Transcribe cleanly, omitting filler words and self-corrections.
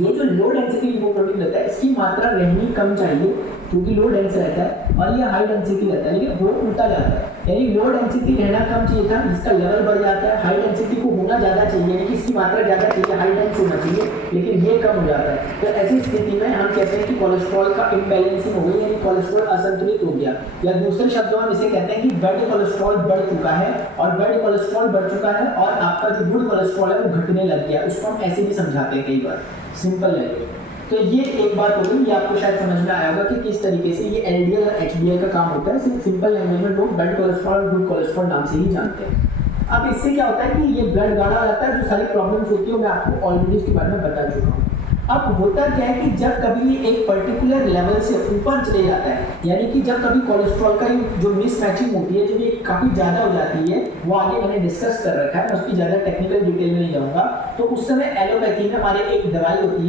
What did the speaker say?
ये जो low density lipoprotein रहता है इसकी मात्रा रहनी कम चाहिए क्योंकि लो डेंस रहता है और ये हाई डेंसिटी रहता है, लेकिन वो उल्टा जाता है, यानी लो डेंसिटी रहना कम चाहिए था, इसका लेवल बढ़ जाता है, हाई डेंसिटी को होना ज़्यादा चाहिए, यानी कि इसकी मात्रा ज़्यादा चाहिए, हाई डेंस होना चाहिए, लेकिन ये कम हो जाता है। तो ऐसी स्थिति में हम कहते हैं कि कोलेस्ट्रॉल का इम्बैलेंसिंग हो गई, यानी कोलेस्ट्रॉल असंतुलित हो गया, या दूसरे शब्दों में इसे कहते हैं कि बैड कोलेस्ट्रॉल बढ़ चुका है, और बैड कोलेस्ट्रॉल बढ़ चुका है और आपका जो गुड कोलेस्ट्रॉल है वो घटने लग गया, उसको हम ऐसे भी समझाते हैं कई बार, सिंपल है। तो ये एक बात हो गई, ये आपको शायद समझ में आया होगा कि किस तरीके से ये एलडीएल और एचडीएल का काम होता है, सिर्फ सिंपल लैंग्वेज में लोग बैड कोलेस्ट्रॉल और गुड कोलेस्ट्रॉल नाम से ही जानते हैं। अब इससे क्या होता है कि ये ब्लड गाढ़ा रहता है, जो सारी प्रॉब्लम्स होती है मैं आपको ऑलरेडी इसके बारे में बता चुका हूँ। अब होता क्या है कि जब कभी ये एक पर्टिकुलर लेवल से ऊपर चले जाता है, यानी कि जब कभी कोलेस्ट्रॉल का जो मिसमैचिंग होती है, जब ये काफ़ी ज़्यादा हो जाती है, वो आगे मैंने डिस्कस कर रखा है, मैं उसकी ज़्यादा टेक्निकल डिटेल में नहीं जाऊँगा, तो उस समय एलोपैथी में हमारे एक दवाई होती है